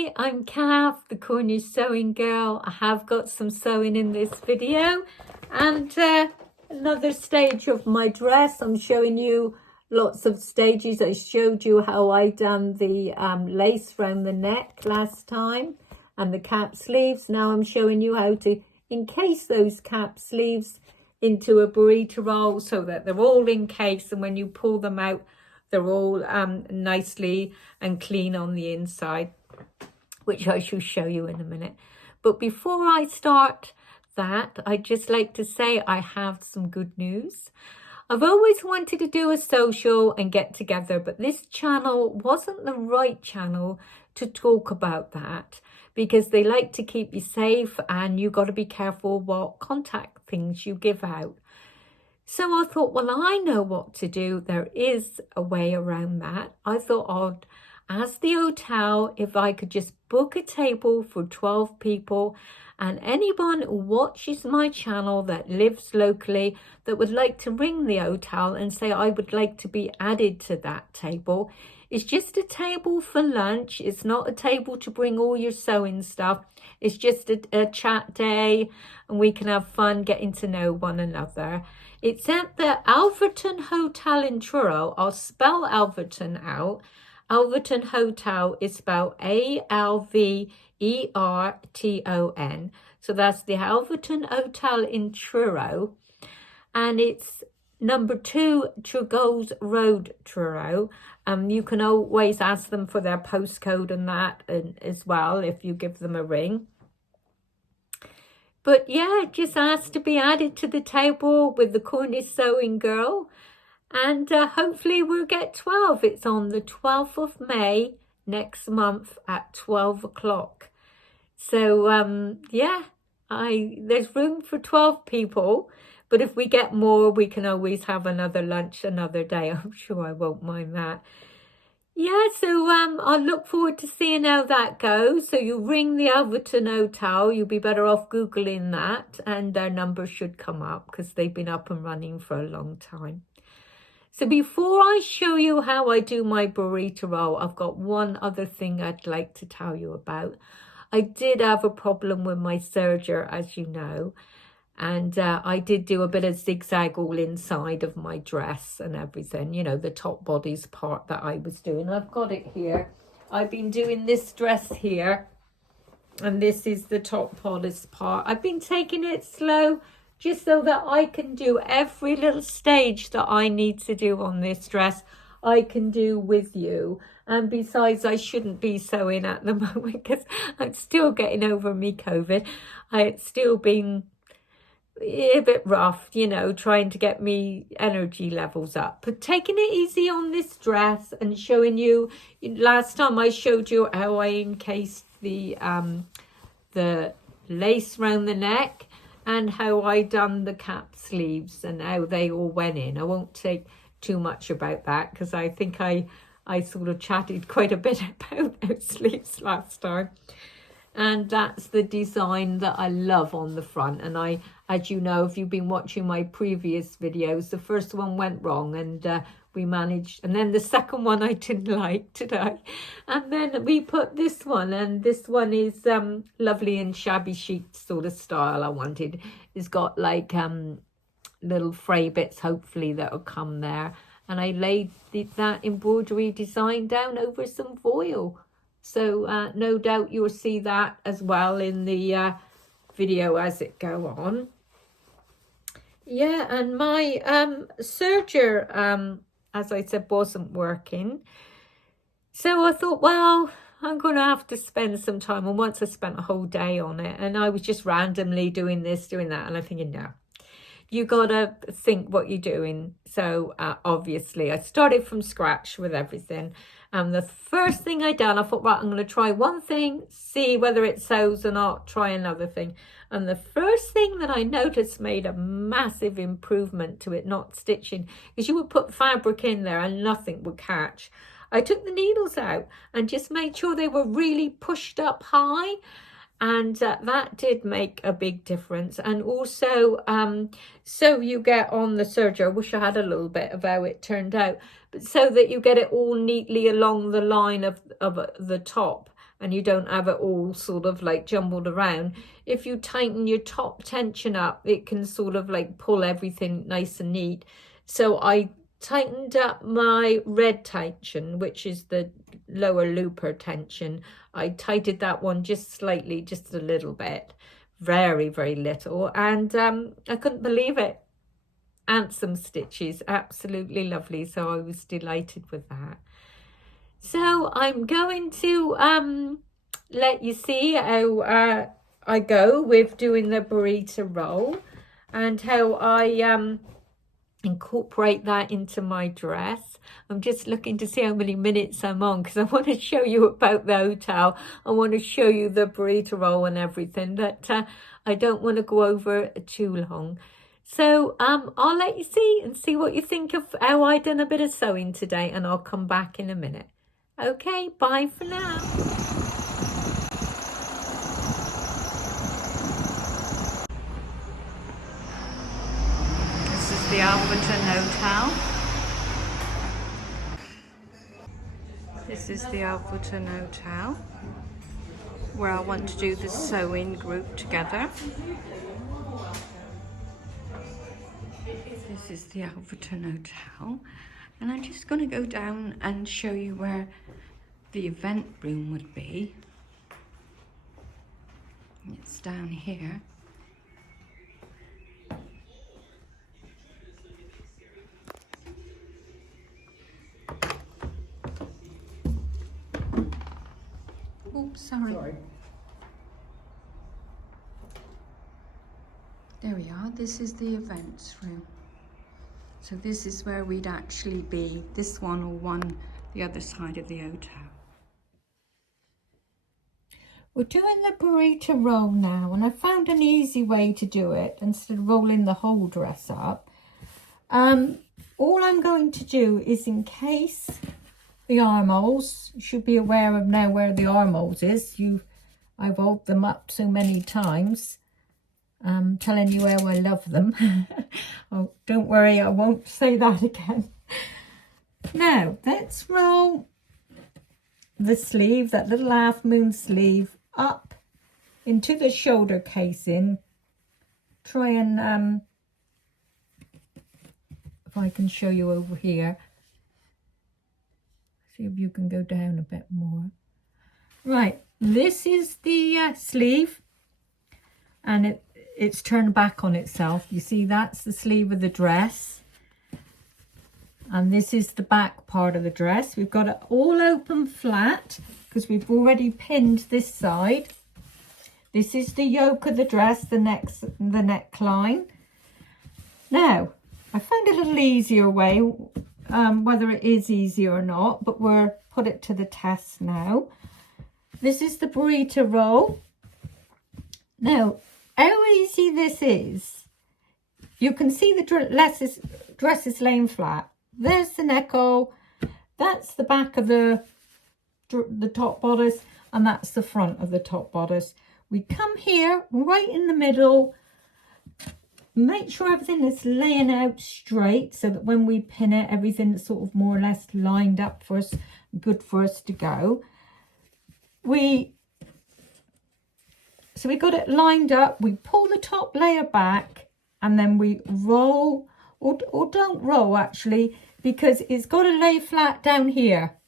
Hi, I'm Kath, the Cornish sewing girl. I have got some sewing in this video and another stage of my dress. I'm showing you lots of stages. I showed you how I done the lace around the neck last time and the cap sleeves. Now I'm showing you how to encase those cap sleeves into a burrito roll so that they're all encased, and when you pull them out, they're all nicely and clean on the inside, which I shall show you in a minute. But before I start that, I'd just like to say I have some good news. I've always wanted to do a social and get together, but this channel wasn't the right channel to talk about that, because they like to keep you safe and you got to be careful what contact things you give out. So I thought, well, I know what to do. There is a way around that. I thought I'd ask the hotel if I could just book a table for 12 people, and anyone who watches my channel that lives locally that would like to ring the hotel and say, I would like to be added to that table. It's just a table for lunch. It's not a table to bring all your sewing stuff. It's just a chat day, and we can have fun getting to know one another. It's at the Alverton Hotel in Truro. I'll spell Alverton out. Alverton Hotel is spelled A-L-V-E-R-T-O-N. So that's the Alverton Hotel in Truro. And it's number 2 Tregoles Road, Truro. You can always ask them for their postcode and that as well if you give them a ring. But yeah, just ask to be added to the table with the Cornish sewing girl. And hopefully we'll get 12. It's on the 12th of May next month at 12 o'clock. So yeah, there's room for 12 people. But if we get more, we can always have another lunch another day. I'm sure I won't mind that. Yeah, so I look forward to seeing how that goes. So you ring the Alverton Hotel. You'll be better off Googling that, and their number should come up because they've been up and running for a long time. So before I show you how I do my burrito roll, I've got one other thing I'd like to tell you about. I did have a problem with my serger, as you know. And I did do a bit of zigzag all inside of my dress and everything, you know, the top bodice part that I was doing. I've got it here. I've been doing this dress here, and this is the top bodice part. I've been taking it slow just so that I can do every little stage that I need to do on this dress. I can do with you. And besides, I shouldn't be sewing at the moment because I'm still getting over me COVID. It's still been a bit rough, you know, trying to get me energy levels up, but taking it easy on this dress and showing you. Last time I showed you how I encased the lace around the neck and how I done the cap sleeves and how they all went in. I won't take too much about that because I think I sort of chatted quite a bit about those sleeves last time. And that's the design that I love on the front. And I, as you know, if you've been watching my previous videos, the first one went wrong and we managed. And then the second one I didn't like today. And then we put this one, and this one is lovely and shabby chic sort of style I wanted. It's got like little fray bits, hopefully, that'll come there. And I laid that embroidery design down over some foil. So no doubt you'll see that as well in the video as it go on. Yeah, and my serger, as I said, wasn't working. So I thought, well, I'm going to have to spend some time. And once I spent a whole day on it, and I was just randomly doing this, doing that. And I'm thinking, no, you got to think what you're doing. So obviously I started from scratch with everything. And the first thing I done, I thought, right, I'm going to try one thing, see whether it sews or not, try another thing. And the first thing that I noticed made a massive improvement to it not stitching, because you would put fabric in there and nothing would catch. I took the needles out and just made sure they were really pushed up high. and that did make a big difference. And also, so you get on the serger, I wish I had a little bit of how it turned out, but so that you get it all neatly along the line of the top, and you don't have it all sort of like jumbled around. If you tighten your top tension up, it can sort of like pull everything nice and neat. So I tightened up my red tension, which is the lower looper tension. I tightened that one just slightly, just a little bit, very, very little, and I couldn't believe it. Handsome stitches, absolutely lovely. So I was delighted with that. So I'm going to let you see how I go with doing the burrito roll, and how I incorporate that into my dress. I'm just looking to see how many minutes I'm on, because I want to show you about the hotel. I want to show you the burrito roll and everything, but I don't want to go over too long. So I'll let you see and see what you think of how I done a bit of sewing today, and I'll come back in a minute. Okay, bye for now. This is the Alberton Hotel. This is the Alberton Hotel, where I want to do the sewing group together. This is the Alberton Hotel, and I'm just going to go down and show you where the event room would be. It's down here. Oops, sorry. There we are. This is the events room. So this is where we'd actually be, this one or one the other side of the hotel. We're doing the burrito roll now, and I found an easy way to do it instead of rolling the whole dress up. All I'm going to do is encase the armholes. You should be aware of now where the armholes is. I've rolled them up so many times. Telling you how I love them. Oh, don't worry, I won't say that again. Now, let's roll the sleeve, that little half moon sleeve, up into the shoulder casing. Try and, if I can show you over here. See if you can go down a bit more. Right, this is the sleeve, and it's turned back on itself. You see, that's the sleeve of the dress. And this is the back part of the dress. We've got it all open flat because we've already pinned this side. This is the yoke of the dress, the neckline. Now, I found a little easier way, whether it is easy or not, but we'll put it to the test now. This is the burrito roll. Now, how easy this is, you can see the dress is laying flat. There's the neck hole, that's the back of the top bodice, and that's the front of the top bodice. We come here right in the middle, make sure everything is laying out straight so that when we pin it, everything is sort of more or less lined up for us, good for us to go. So we got it lined up, we pull the top layer back, and then we roll, or don't roll actually, because it's got to lay flat down here,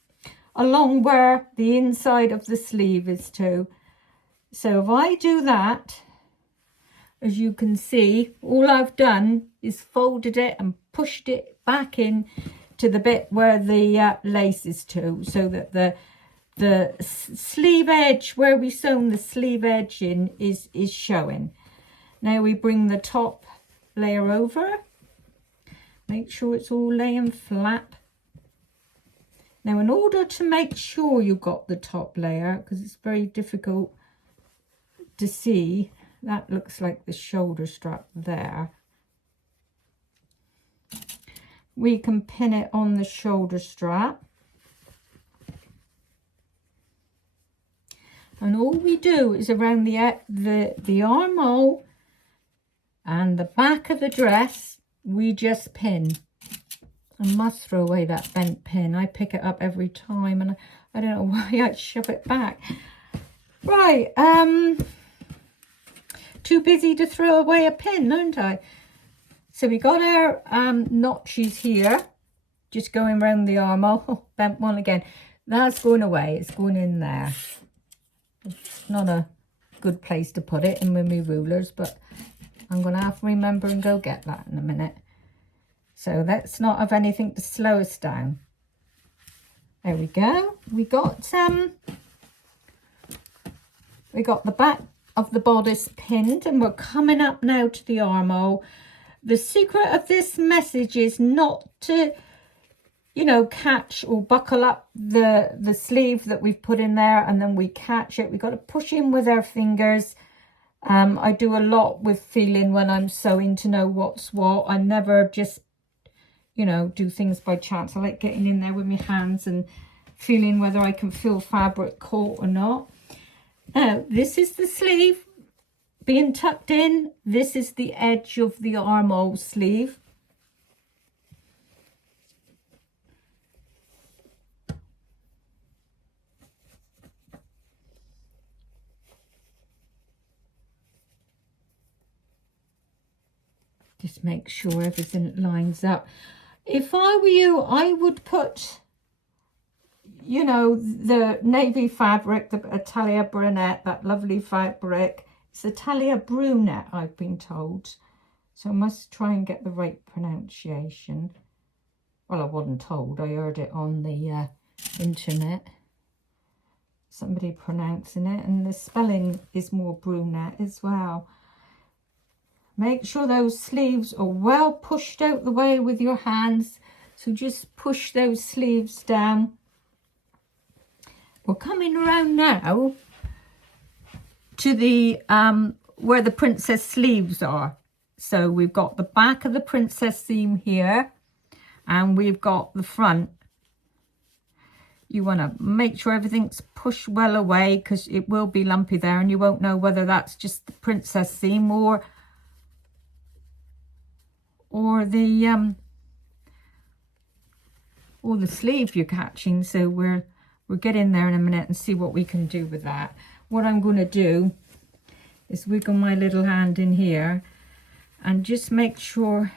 along where the inside of the sleeve is too. So if I do that, as you can see, all I've done is folded it and pushed it back in to the bit where the lace is to, so that the sleeve edge, where we sewn the sleeve edge in, is showing. Now we bring the top layer over, make sure it's all laying flat. Now, in order to make sure you got the top layer, because it's very difficult to see, that looks like the shoulder strap there, we can pin it on the shoulder strap. And all we do is around the armhole and the back of the dress, we just pin. I must throw away that bent pin. I pick it up every time and I don't know why I shove it back. Right, too busy to throw away a pin, aren't I? So we got our notches here, just going around the armhole. Oh, bent one again. That's going away, it's going in there. It's not a good place to put it in with my rulers, but I'm going to have to remember and go get that in a minute. So let's not have anything to slow us down. There we go. We got the back of the bodice pinned, and we're coming up now to the armhole. The secret of this message is not to, you know, catch or buckle up the sleeve that we've put in there and then we catch it. We've got to push in with our fingers. I do a lot with feeling when I'm sewing to know what's what. I never just, you know, do things by chance. I like getting in there with my hands and feeling whether I can feel fabric caught or not. Now, this is the sleeve being tucked in. This is the edge of the armhole sleeve. Just make sure everything lines up. If I were you, I would put, you know, the navy fabric, the Atelier Brunette, that lovely fabric. It's Atelier Brunette, I've been told. So I must try and get the right pronunciation. Well, I wasn't told. I heard it on the internet. Somebody pronouncing it. And the spelling is more brunette as well. Make sure those sleeves are well pushed out the way with your hands. So just push those sleeves down. We're coming around now to the where the princess sleeves are. So we've got the back of the princess seam here and we've got the front. You want to make sure everything's pushed well away because it will be lumpy there and you won't know whether that's just the princess seam or the sleeve you're catching. So we'll get in there in a minute and see what we can do with that. What I'm going to do is wiggle my little hand in here and just make sure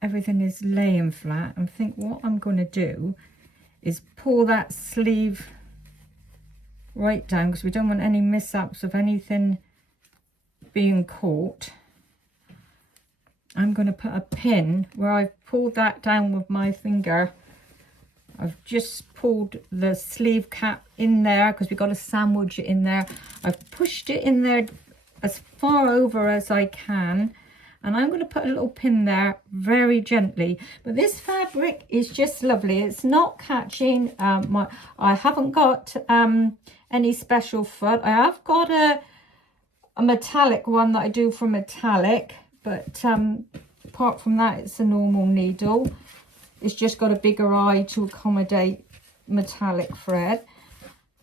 everything is laying flat. And think what I'm going to do is pull that sleeve right down because we don't want any mishaps of anything being caught. I'm going to put a pin where I've pulled that down with my finger. I've just pulled the sleeve cap in there because we've got to sandwich it in there. I've pushed it in there as far over as I can. And I'm going to put a little pin there very gently. But this fabric is just lovely. It's not catching. I haven't got any special foot. I have got a metallic one that I do for metallic. But apart from that, it's a normal needle. It's just got a bigger eye to accommodate metallic thread.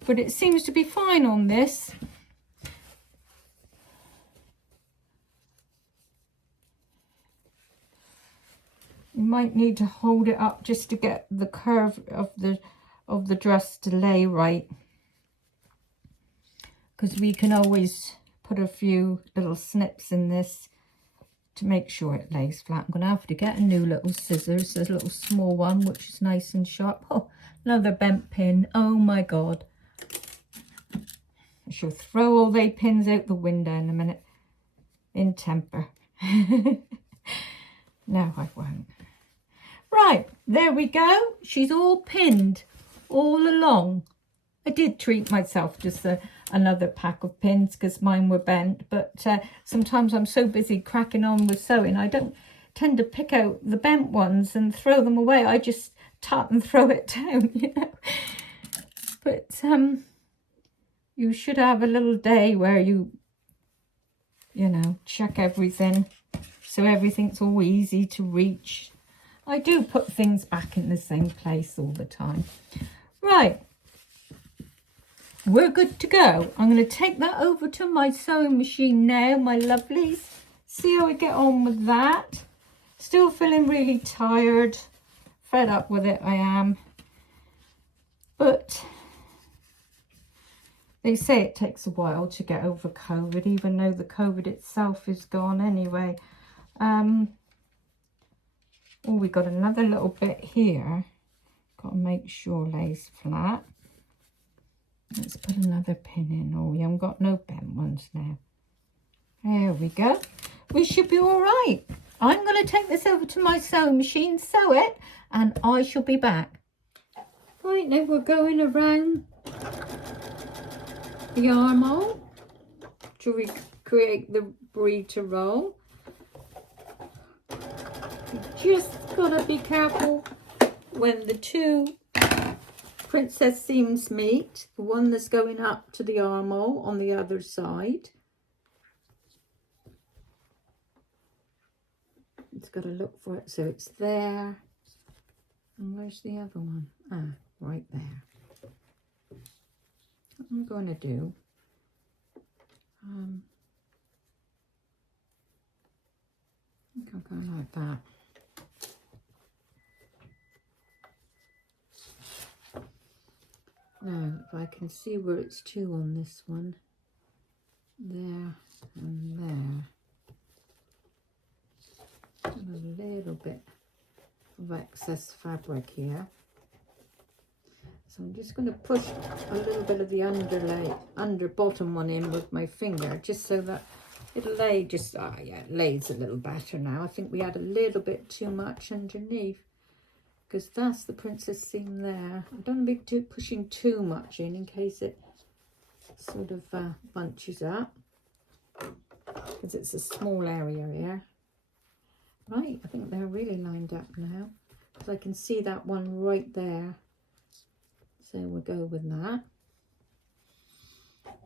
But it seems to be fine on this. You might need to hold it up just to get the curve of the dress to lay right. Because we can always put a few little snips in this to make sure it lays flat. I'm going to have to get a new little scissors. There's a little small one which is nice and sharp. Oh, another bent pin. Oh my god. I shall throw all they pins out the window in a minute. In temper. No, I won't. Right, there we go. She's all pinned all along. I did treat myself just another pack of pins because mine were bent, but sometimes I'm so busy cracking on with sewing I don't tend to pick out the bent ones and throw them away. I just tap and throw it down, you know. But you should have a little day where you know, check everything so everything's all easy to reach. I do put things back in the same place all the time. Right. we're good to go. I'm going to take that over to my sewing machine now, my lovelies. See how we get on with that. Still feeling really tired. Fed up with it, I am. But they say it takes a while to get over COVID, even though the COVID itself is gone anyway. Oh, we got another little bit here. Got to make sure lays flat. Let's put another pin in. Oh, we haven't got no bent ones now. There we go. We should be all right. I'm going to take this over to my sewing machine, sew it, and I shall be back. Right, now we're going around the armhole to recreate the burrito roll. You just got to be careful when the two princess seams meet, the one that's going up to the armhole on the other side. It's got to look for it, so it's there. And where's the other one? Ah, right there. What I'm going to do, I think I'll go like that. Now, if I can see where it's two on this one, there and there. Got a little bit of excess fabric here. So I'm just going to push a little bit of the under bottom one in with my finger, just so that it'll lay just, oh yeah, it lays a little better now. I think we had a little bit too much underneath, because that's the princess seam there. I don't want to be pushing too much in case it sort of bunches up, because it's a small area here. Right, I think they're really lined up now, because I can see that one right there. So we'll go with that.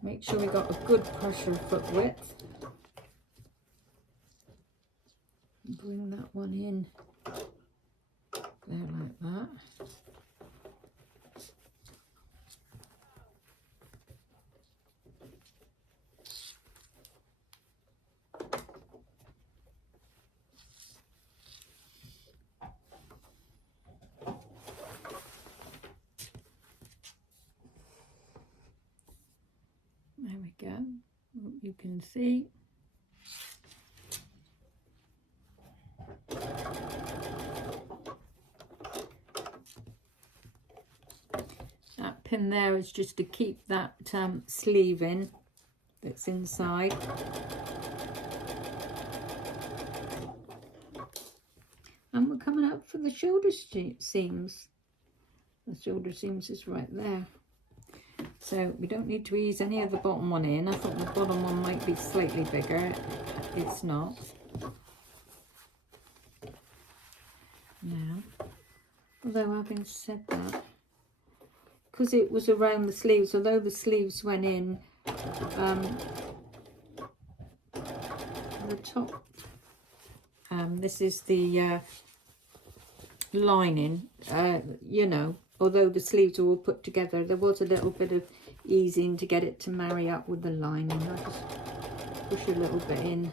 Make sure we got a good pressure foot width. Bring that one in there like that. There we go. Hope you can see. That pin there is just to keep that sleeve in that's inside. And we're coming up for the shoulder seams. The shoulder seams is right there. So we don't need to ease any of the bottom one in. I thought the bottom one might be slightly bigger. It's not. Now, although having said that, because it was around the sleeves, although the sleeves went in the top, this is the lining, you know, although the sleeves were all put together, there was a little bit of easing to get it to marry up with the lining. I just push a little bit in.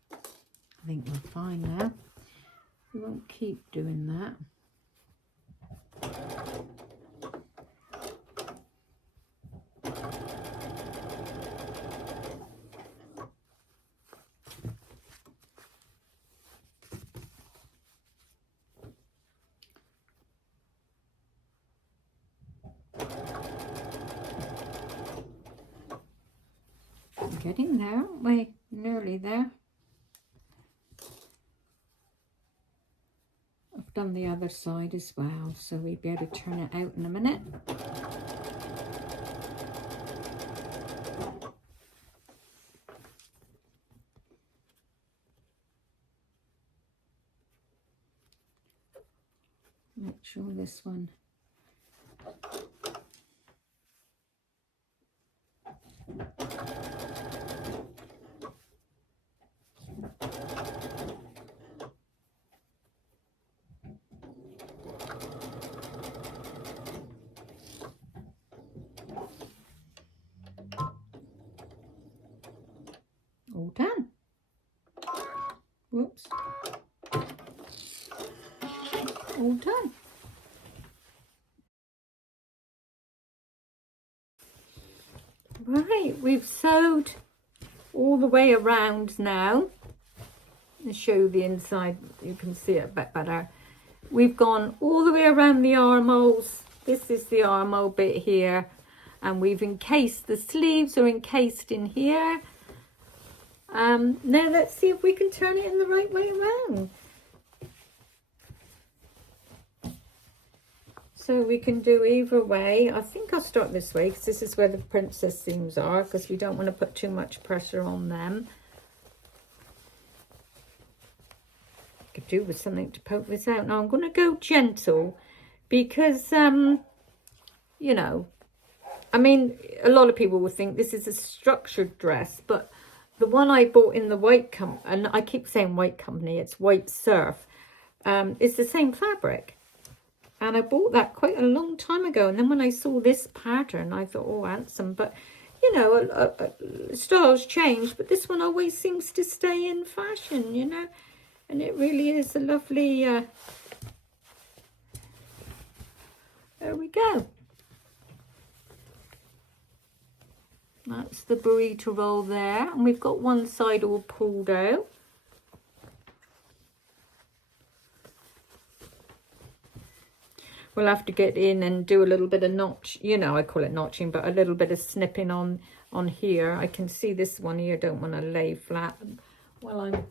I think we're fine now. We won't keep doing that. Getting there, aren't we? Nearly there. I've done the other side as well, so we'll be able to turn it out in a minute. Make sure this one . all done. Whoops. All done. Right, we've sewed all the way around now. I'll show you the inside, you can see it a bit better. We've gone all the way around the armholes. This is the armhole bit here, and we've encased the sleeves are encased in here. Now let's see if we can turn it in the right way around. So we can do either way. I think I'll start this way because this is where the princess seams are, because we don't want to put too much pressure on them. Could do with something to poke this out. Now I'm going to go gentle because, you know, I mean, a lot of people will think this is a structured dress, but the one I bought in the white company, and I keep saying white company, it's white surf, it's the same fabric. And I bought that quite a long time ago. And then when I saw this pattern, I thought, oh, handsome. But, you know, styles change. But this one always seems to stay in fashion, you know. And it really is a lovely... there we go. That's the burrito roll there. And we've got one side all pulled out. We'll have to get in and do a little bit of notch, you know, I call it notching, but a little bit of snipping on here. I can see this one here, don't want to lay flat. Well, I'm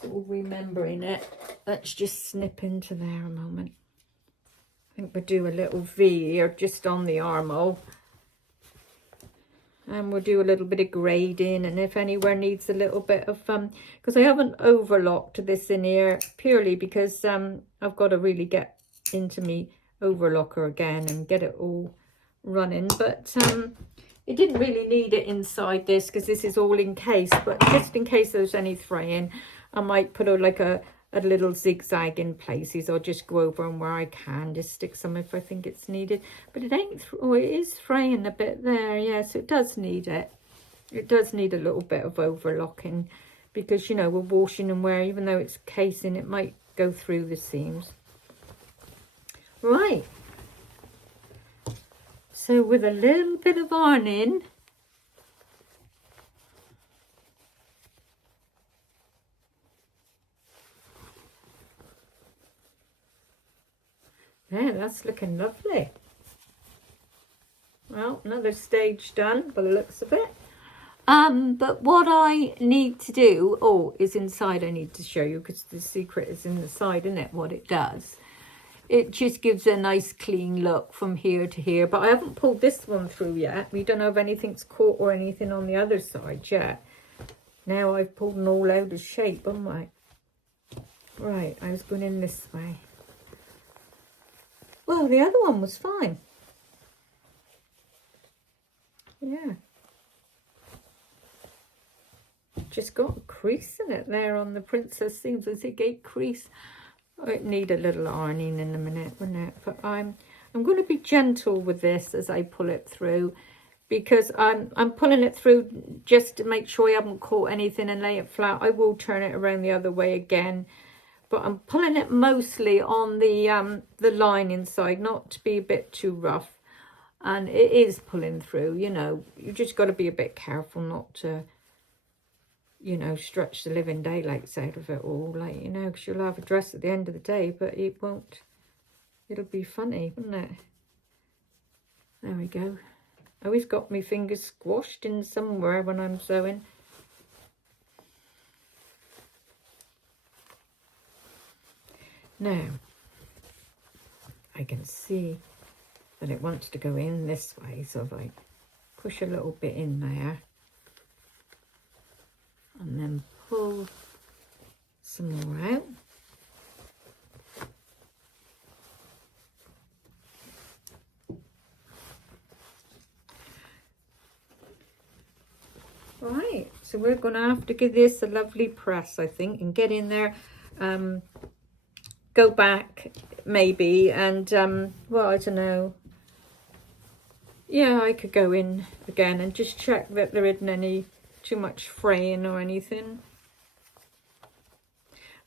sort of remembering it. Let's just snip into there a moment. I think we'll do a little V here just on the armhole. And we'll do a little bit of grading, and if anywhere needs a little bit of, because I haven't overlocked this in here purely because I've got to really get into me overlocker again and get it all running, but it didn't really need it inside this because this is all encased, but just in case there's any fraying, I might put a little zigzag in places, or just go over them where I can, just stick some if I think it's needed. But it ain't, oh, it is fraying a bit there, yes, it does need it. It does need a little bit of overlocking because, you know, we're washing and wear, even though it's casing, it might go through the seams. Right, so with a little bit of ironing, there, that's looking lovely. Well, another stage done by the looks of it. But what I need to do, is inside. I need to show you because the secret is in the side, isn't it? What it does. It just gives a nice clean look from here to here. But I haven't pulled this one through yet. We don't know if anything's caught or anything on the other side yet. Now I've pulled them all out of shape, haven't I? Right, I was going in this way. Well, the other one was fine. Yeah. Just got a crease in it there on the princess seams. There's a gate crease. It need a little ironing in a minute, wouldn't it? But I'm going to be gentle with this as I pull it through, because I'm pulling it through just to make sure I haven't caught anything and lay it flat. I will turn it around the other way again, but I'm pulling it mostly on the lining side, not to be a bit too rough. And it is pulling through, you know. You just got to be a bit careful not to, you know, stretch the living daylights out of it all, like, you know, because you'll have a dress at the end of the day, but it won't, it'll be funny, wouldn't it? There we go. I always got my fingers squashed in somewhere when I'm sewing. Now, I can see that it wants to go in this way, so if I push a little bit in there, and then pull some more out. Right, so we're going to have to give this a lovely press, I think, and get in there, go back maybe, and well, I don't know. Yeah, I could go in again and just check that there isn't any too much fraying or anything.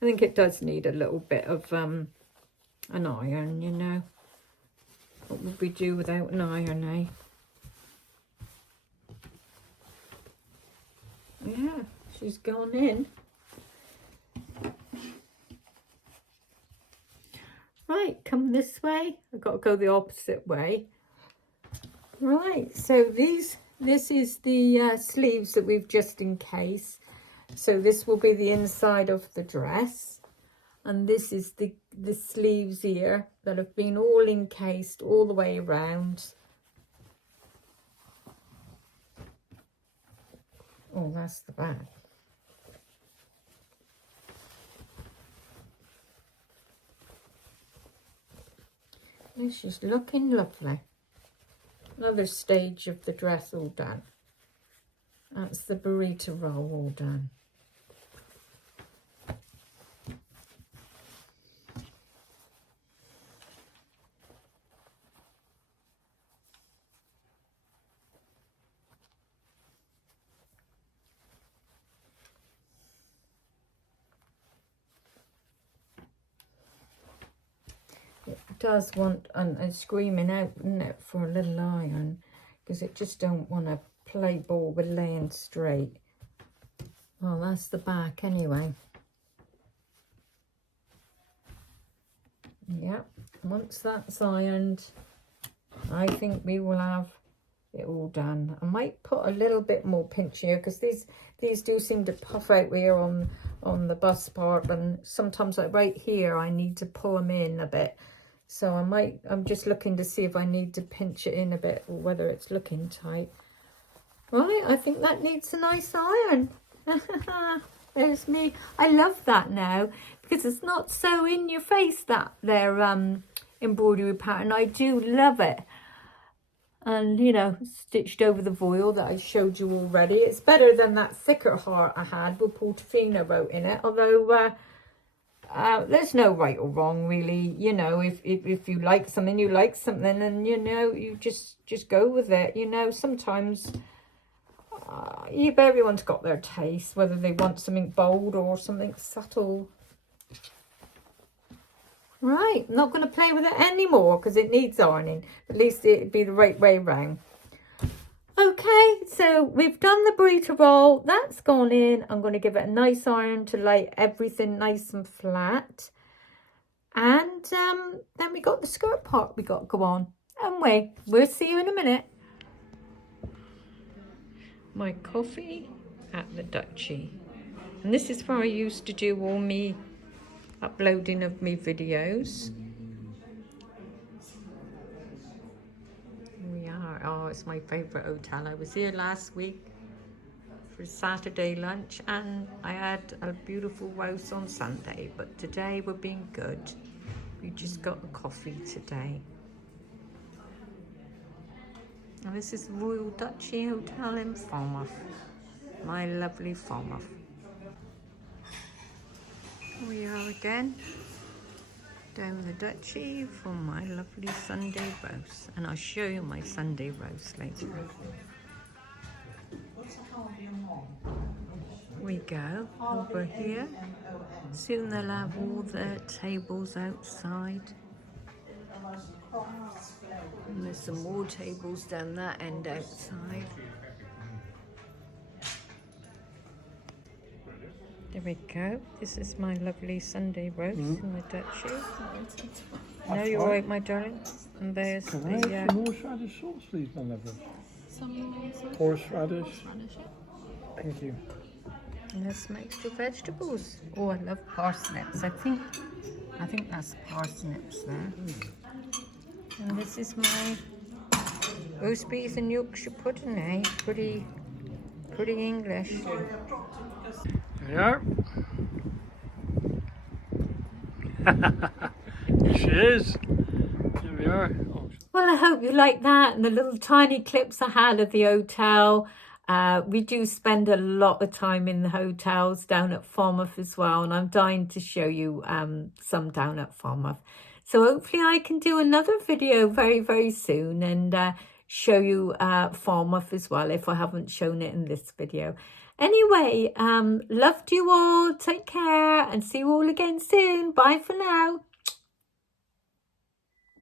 I think it does need a little bit of an iron, you know. What would we do without an iron, eh? Yeah, she's gone in. Right, come this way. I've got to go the opposite way. Right, so this is the sleeves that we've just encased. So this will be the inside of the dress. And this is the sleeves here that have been all encased all the way around. Oh, that's the back. This is looking lovely. Another stage of the dress all done. That's the burrito roll all done. It does want, and screaming out, isn't it, for a little iron, because it just don't want to play ball with laying straight. Well, that's the back anyway. Yeah, once that's ironed, I think we will have it all done. I might put a little bit more pinch here, because these do seem to puff out here on the bust part, and sometimes like right here I need to pull them in a bit. So I'm just looking to see if I need to pinch it in a bit, or whether it's looking tight. Right, I think that needs a nice iron. There's me. I love that now, because it's not so in your face, that their embroidery pattern. I do love it. And, you know, stitched over the voile that I showed you already. It's better than that thicker heart I had with Portofino wrote in it, although there's no right or wrong, really. You know, if you like something, you like something, and, you know, you just go with it. You know, sometimes everyone's got their taste, whether they want something bold or something subtle. Right, I'm not going to play with it anymore because it needs ironing. At least it'd be the right way round. Okay, so we've done the burrito roll. That's gone in. I'm going to give it a nice iron to lay everything nice and flat. And then we got the skirt part we got to go on. And we'll see you in a minute. My coffee at the Duchy. And this is where I used to do all me uploading of me videos. Here we are. Oh, it's my favourite hotel. I was here last week for Saturday lunch, and I had a beautiful roast on Sunday, but today we're being good. We just got the coffee today. And this is the Royal Duchy Hotel in Falmouth. My lovely Falmouth. Here we are again, down the Duchy for my lovely Sunday roast. And I'll show you my Sunday roast later. We go over here. Soon they'll have all the tables outside. And there's some more tables down that end outside. There we go. This is my lovely Sunday roast in the Duchy. No, you're right, my darling. And there's the horseradish sauce, please, my lovely. Horseradish. Thank you. And there's some extra vegetables. Oh, I love parsnips. I think that's parsnips there. And this is my roast beef and Yorkshire pudding, eh? Pretty English. There you are. Here she is. Here we are. Oh. Well, I hope you like that and the little tiny clips I had of the hotel. We do spend a lot of time in the hotels down at Falmouth as well, and I'm dying to show you some down at Falmouth. So hopefully I can do another video very, very soon and show you Falmouth as well if I haven't shown it in this video. Anyway, loved you all. Take care and see you all again soon. Bye for now.